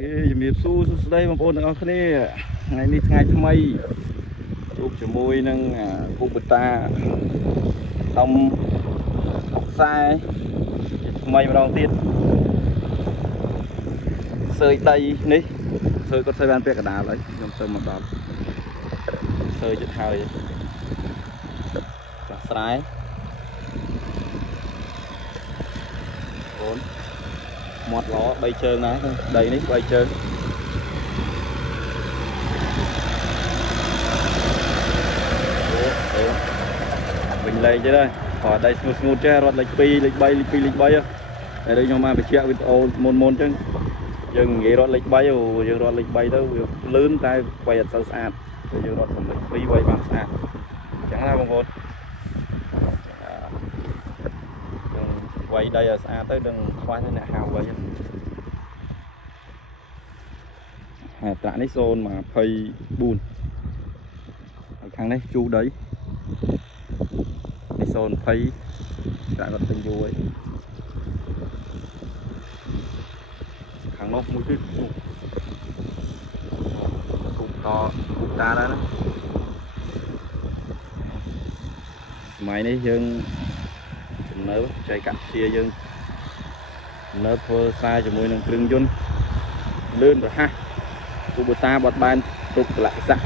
ជំរាបសួរសួស្តីបងប្អូនទាំងអស់គ្នាថ្ងៃនេះថ្ងៃថ្មីជួបជាមួយនឹងគូបតាតំខ្សែថ្មីម្ដងទៀតសើយដីនេះសើយគាត់ស្អីបានពាក់កណ្ដាលហើយខ្ញុំទៅមកដល់សើយចិត្តហើយចាស់ស្រែអូនមាត់ល្អ3ជើងណាដីនេះ3ជើងវិញលេខទេដែរក៏ដីស្ងួតស្ងួតចេះរត់លេខ2លេខ3លេខ2លេខ3តែដូចខ្ញុំបានបញ្ជាក់វីដេអូមុនអញ្ចឹងយើងនិយាយរត់លេខ3យើងរត់លេខ3ទៅវាលឿនតែវាអត់សូវស្អាតយើងរត់លេខ2វាបានស្អាតអញ្ចឹងណាបងប្អូនវាយដីឲ្យស្អាតទៅនឹងខ្វះអ្នកហៅវាយហើយប្រាក់នេះ0.24ហើយខាងនេះជូរដីនេះ0.20ប្រាក់គាត់ទិញយូរហើយខាងនោះមួយទៀតគូតាដែរណាសម័យនេះយើងនៅចៃកាក់ជាយើងនៅធ្វើខ្សែជាមួយនឹងគ្រឿងយន្តលឿនរហ័សគូបតាបត់បែនគ្រប់កលៈទេសៈ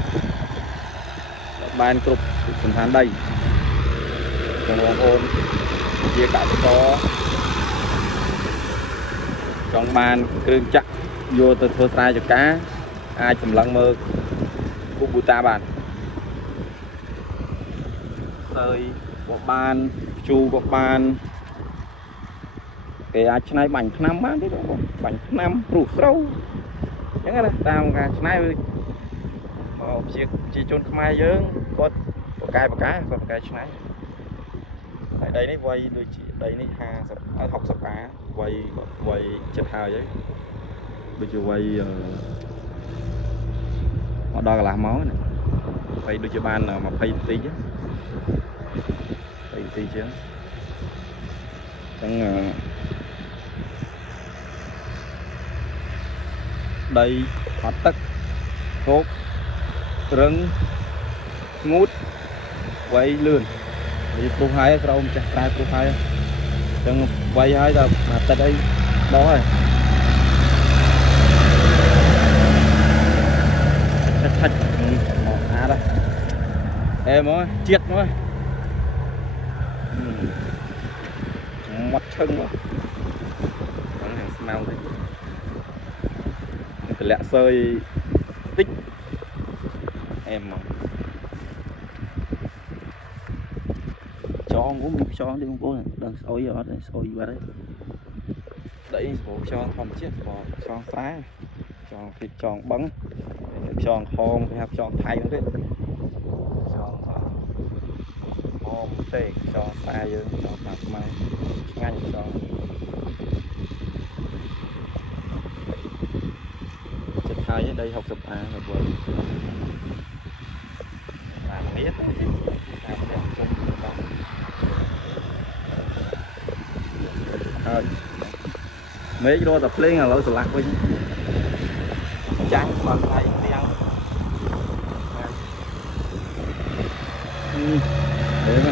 បត់បែនគ្រប់សន្តានដីបងប្អូនជាកសិករចង់បានគ្រឿងចាក់យកទៅធ្វើស្រែចម្ការអាចសម្លឹងមើលគូបតាបានហើយក៏បានជូរក៏បានគេអាចច្នៃបាញ់ថ្នាំបានទេបងបាញ់ថ្នាំព្រុសស្រូវអញ្ចឹងណាតាមការច្នៃមកជាជនខ្មែរយើងគាត់បកកែច្នៃហើយដីនេះវាយដូចជាដីនេះ50 60អាវាយចិត្តហើយដូចជាវាយមកដល់កន្លះម៉ោងណាវាយដូចជាបាន20នាទីជាងចឹងដីអត់ទឹកគោករឹងស្ងួតវាយលឿនវាព្រុសហើយក្រោមចាស់ក្រែព្រុសហើយចឹងវាយហើយដល់អាទឹកអីដោះហើយឆាច់មកស្អាតអេមកជាតិមកមាត់ឈឹងមកហ្នឹងស្មៅតិចតម្លាក់សើយតិចអែមមកចងcũngមានខ្យងទេបងប្អូនដឹងស្អុយអត់ស្អុយបាត់ហើយដីស្បខ្យងធម្មជាតិស្បខ្យងស្រែខ្យងពីខ្យងបឹងខ្យងហមគេហៅខ្យងថៃហ្នឹងទេខ្យងហមទេខ្យងស្រែយើងខ្យងតាមខ្មែរឆ្ងាញ់ខ្យងចិត្តហើយដី60អាទៅវិញតាមនេះតាមនេះជុំដល់ហើយមេឃរត់តែភ្លេងឥឡូវស្រឡះវិញចាញ់បាត់ដៃទាំងđấy mà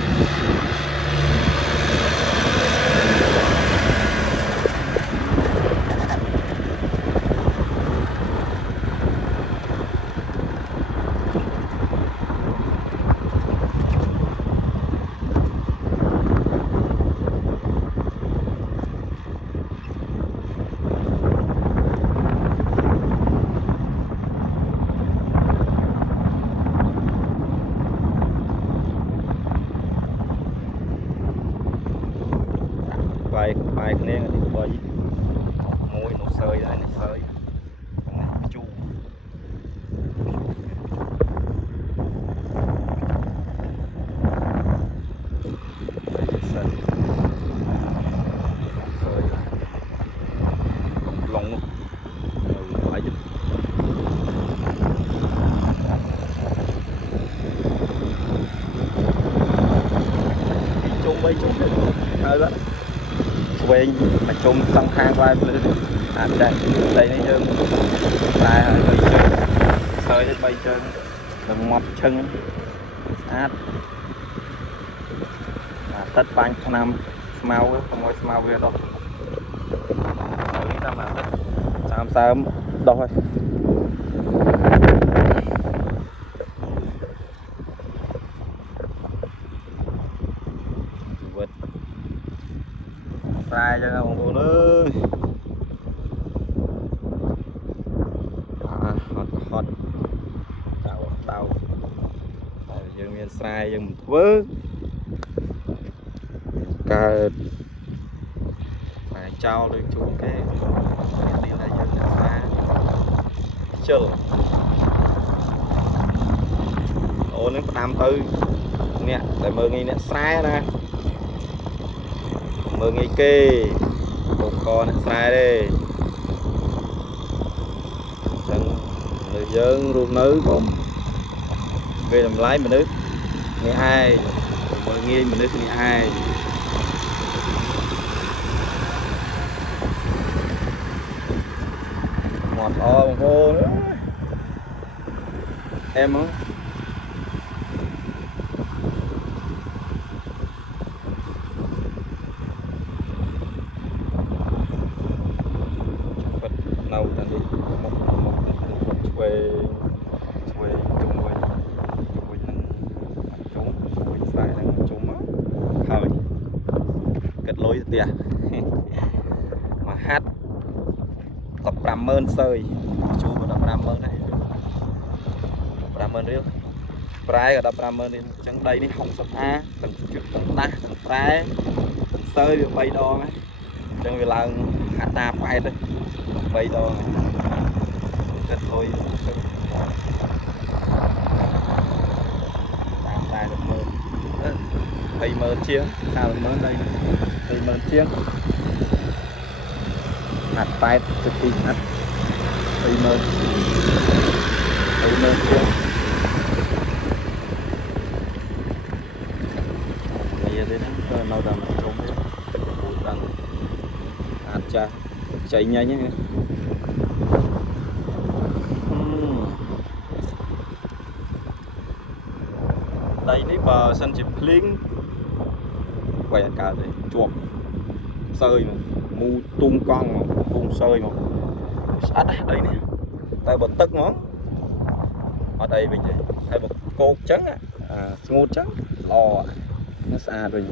bài kia thì bởi môi một sơi lại này sơi chu lòng phải giúp chung bay chung hơi đó quên mà chung xong khang vai អាចចាក់ដីនេះយើងតែហើយ3ជើងសើនេះ3ជើងនឹងមាត់ឈឹងស្អាតទឹកបាញ់ឆ្នាំស្មៅកុំឲ្យស្មៅវាដុះនេះតាមអាទឹកសើមដុះហើយជីវិតស្រែអញ្ចឹងបងប្អូនអើយហត់ដៅតែយើងមានស្រែយើងមិនធ្វើកើតស្រែចោលដូចជួនគេទីតែយើងអ្នកស្រែជិលអូននឹងផ្ដាំទៅអ្នកតែមើលងាយអ្នកស្រែណាមើលងាយគេពុកកអ្នកស្រែទេចឹងលើយើងរស់នៅកុំពេលតម្លៃមនុស្សនេះឯងមើលងាយមនុស្សនេះឯងមាត់ល្អបងប្អូនអែមហ៎នៅតានេះមកឆ្វេងជុំវិញនឹងជុំវិញខ្សែនឹងជុំមកហើយគិតលុយទៅផ្ទះមកហាត់150,000សើយជួប150,000ដែរ150,000រៀលប្រែក៏150,000រៀលអញ្ចឹងដីនេះ60 អាទាំងជិតទាំងដាស់ទាំងប្រែទាំងសើយវា3ដងហើយអញ្ចឹងវាឡើងហាត់តា8ទៅ3ដងគិតលុយតាមតែ20,000ជាង40,000ដី20,000ជាងហាត់8ទៅទីហាត់20,000ជាងនេះទេណាក៏នៅតាមជុំទេពូដឹងអាចចាស់ចៃញ៉ាញ់ហ្នឹងដីនេះបើសិនជាភ្លៀងវាយអត់កើតទេជាប់សើយមកមូទុំកង់មកទុំសើយមកស្អិតដីនេះតែបើទឹកហ្មងអត់អីវិញទេហើយបើគោកចឹងស្ងួតចឹងល្អnó xa rồi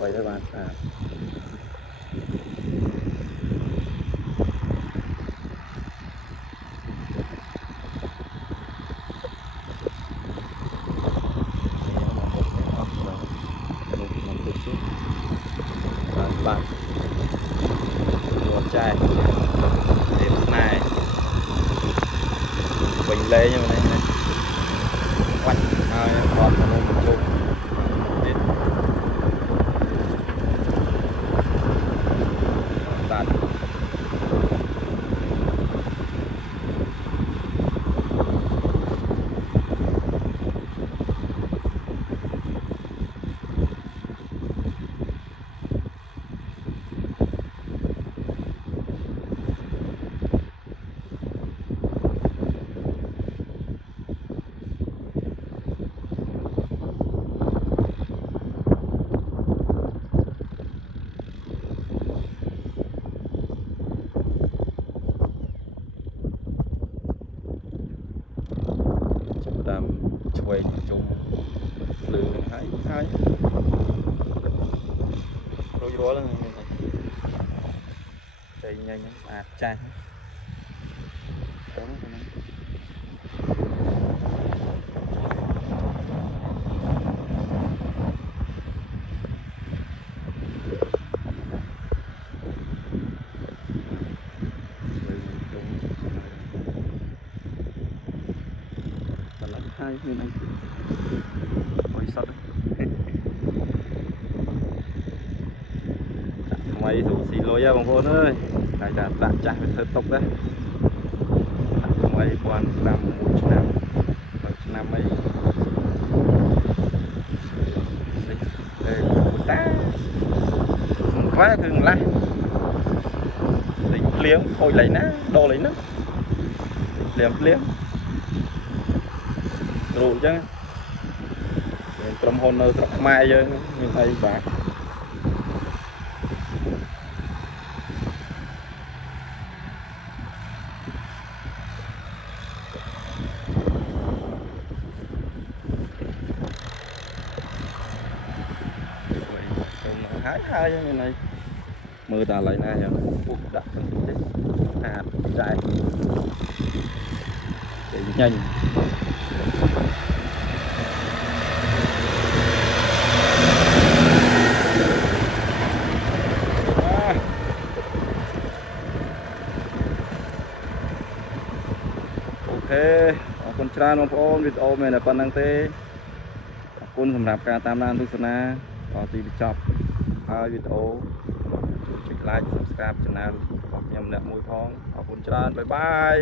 quay các bạn xa bạn nguồn chai điểm này bình lê như này quanh còn một chút quay chung lươn hai rồi đó là đây nhanh chai hai bên anh ôi sắt mày thủ xì lối ra bằng vốn ơi đại đạt tạm chạy phải thơ tốc đấy mày quan làm một năm mấy đây ta quá thường lá liếng thôi lấy ná đồ lấy nó liếng rồi chứ trong hôn nơi tập mai chứ như thấy bà hái hai như này mưa ta lại nè giờ đặt trái nhanh ok ขอบคุณច្រើនបងប្អូនវីដេអូមានតែប៉ុណ្្នឹងទេអរគុណសម្រាប់ការតាមដានទស្សនាដល់ទីបញ្ចប់ហើយវីដេអូចុច like subscribe channel របស់ខ្ញុំអ្នកមួយផងអរគុណច្រើនបាយបាយ